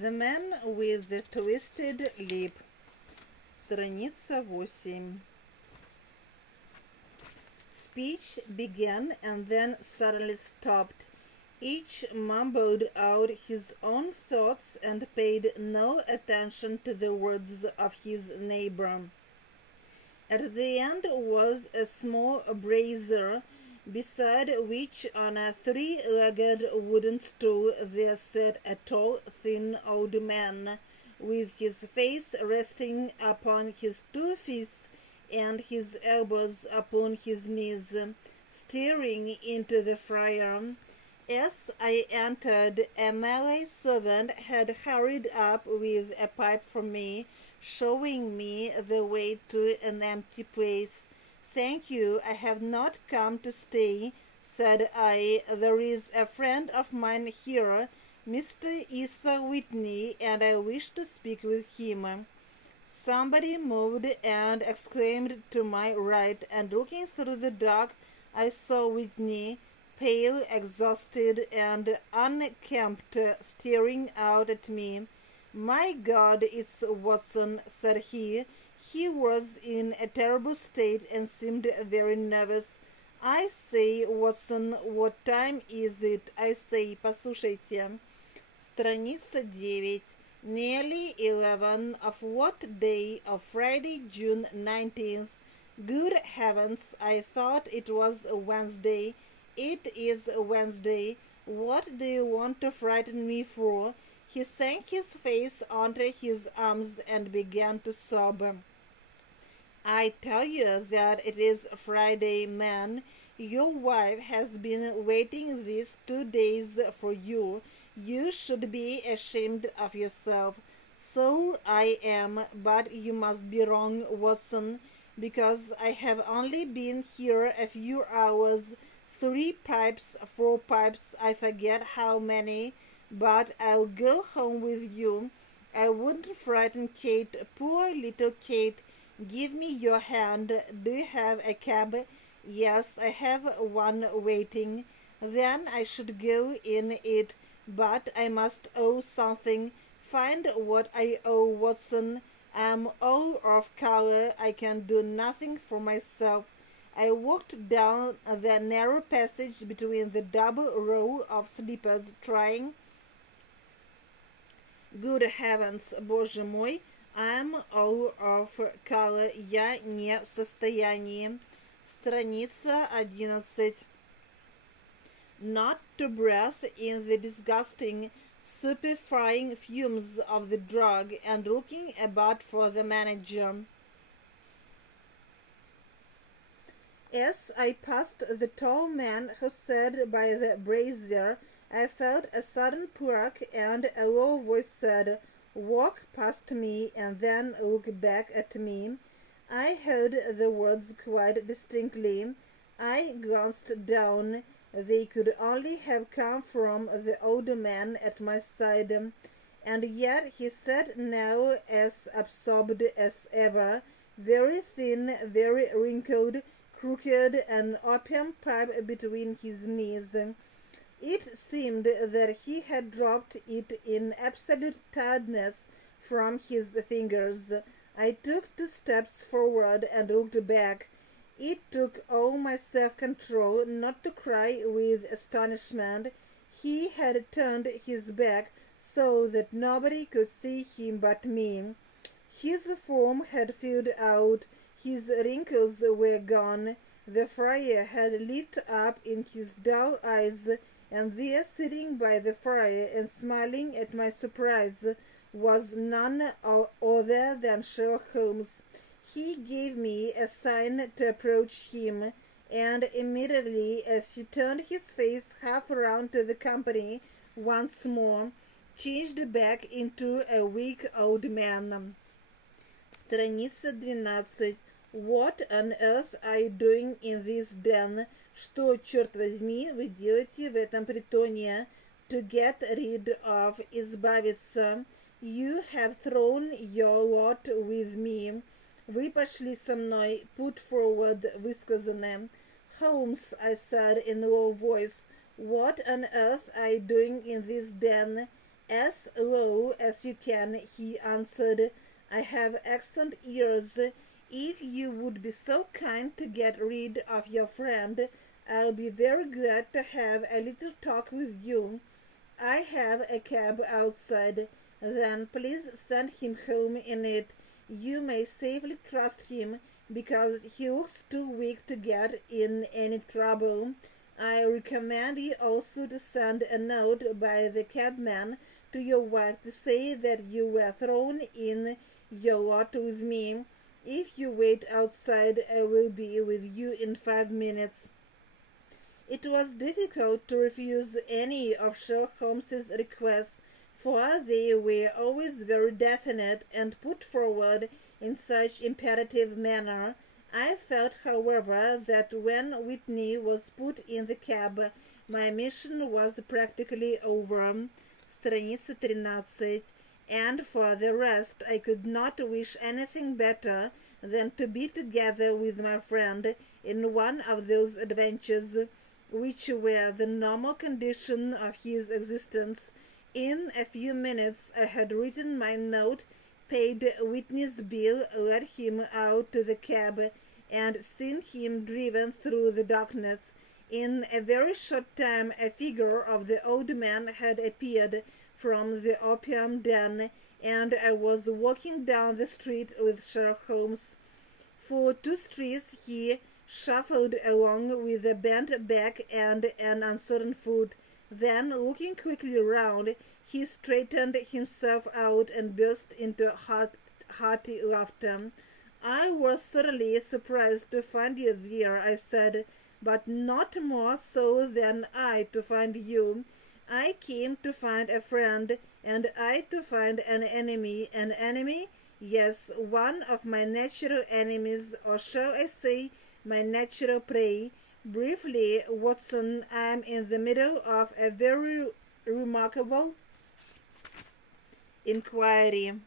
The Man with the Twisted Lip. Страница 8. Speech began and then suddenly stopped. Each mumbled out his own thoughts and paid no attention to the words of his neighbor. At the end was a small brazier, beside which on a three-legged wooden stool there sat a tall, thin old man, with his face resting upon his 2 fists and his elbows upon his knees, staring into the fire. As I entered, a Malay servant had hurried up with a pipe for me, showing me the way to an empty place. "Thank you, I have not come to stay," said I. "There is a friend of mine here, Mr. Isa Whitney, and I wish to speak with him." Somebody moved and exclaimed to my right, and looking through the dark I saw Whitney, pale, exhausted, and unkempt, staring out at me. "My God, it's Watson," said he. He was in a terrible state and seemed very nervous. "I say, Watson, what time is it? I say, послушайте." Страница 9. Nearly 11. Of what day? Of Friday, June 19th. Good heavens, I thought it was Wednesday. It is Wednesday. What do you want to frighten me for? He sank his face onto his arms and began to sob. "I tell you that it is Friday, man. Your wife has been waiting these 2 days for you. You should be ashamed of yourself." "So I am, but you must be wrong, Watson, because I have only been here a few hours. 3 pipes, 4 pipes, I forget how many, but I'll go home with you. I wouldn't frighten Kate, poor little Kate. Give me your hand. Do you have a cab?" "Yes, I have one waiting." "Then I should go in it, but I must owe something. Find what I owe, Watson. I'm all off color. I can do nothing for myself." I walked down the narrow passage between the double row of sleepers, trying. Good heavens, Боже мой, I'm all off color. Я не в состоянии. Страница 11. Not to breathe in the disgusting, stupefying fumes of the drug, and looking about for the manager. As I passed the tall man who sat by the brazier, I felt a sudden pluck, and a low voice said, "Walk past me, and then look back at me." I heard the words quite distinctly. I glanced down. They could only have come from the old man at my side, and yet he sat now as absorbed as ever, very thin, very wrinkled, crooked, an opium pipe between his knees. It seemed that he had dropped it in absolute tiredness from his fingers. I took 2 steps forward and looked back. It took all my self-control not to cry with astonishment. He had turned his back so that nobody could see him but me. His form had filled out. His wrinkles were gone. The fire had lit up in his dull eyes, and there, sitting by the fire and smiling at my surprise, was none other than Sherlock Holmes. He gave me a sign to approach him, and immediately, as he turned his face half round to the company once more, changed back into a weak old man. Страница 12. What on earth are you doing in this den? Что, черт возьми, вы делаете в этом притоне? To get rid of, избавиться. You have thrown your lot with me. Вы пошли со мной, put forward, высказанное. Holmes, I said in a low voice, what on earth are you doing in this den? "As low as you can," he answered. "I have excellent ears. If you would be so kind to get rid of your friend, I'll be very glad to have a little talk with you. I have a cab outside." "Then please send him home in it. You may safely trust him, because he looks too weak to get in any trouble. I recommend you also to send a note by the cabman to your wife to say that you were thrown in your lot with me. If you wait outside, I will be with you in 5 minutes." It was difficult to refuse any of Sherlock Holmes's requests, for they were always very definite and put forward in such imperative manner. I felt, however, that when Whitney was put in the cab, my mission was practically over. Страница 13. And for the rest, I could not wish anything better than to be together with my friend in one of those adventures which were the normal condition of his existence. In a few minutes I had written my note, paid Whitney's bill, led him out to the cab, and seen him driven through the darkness. In a very short time a figure of the old man had appeared from the opium den, and I was walking down the street with Sherlock Holmes. For 2 streets he shuffled along with a bent back and an uncertain foot. Then, looking quickly round, he straightened himself out and burst into hearty laughter. "I was certainly surprised to find you there," I said, "but not more so than I to find you. I came to find a friend, and I to find an enemy." "An enemy?" "Yes, one of my natural enemies, or shall I say my natural prey. Briefly, Watson, I am in the middle of a very remarkable inquiry."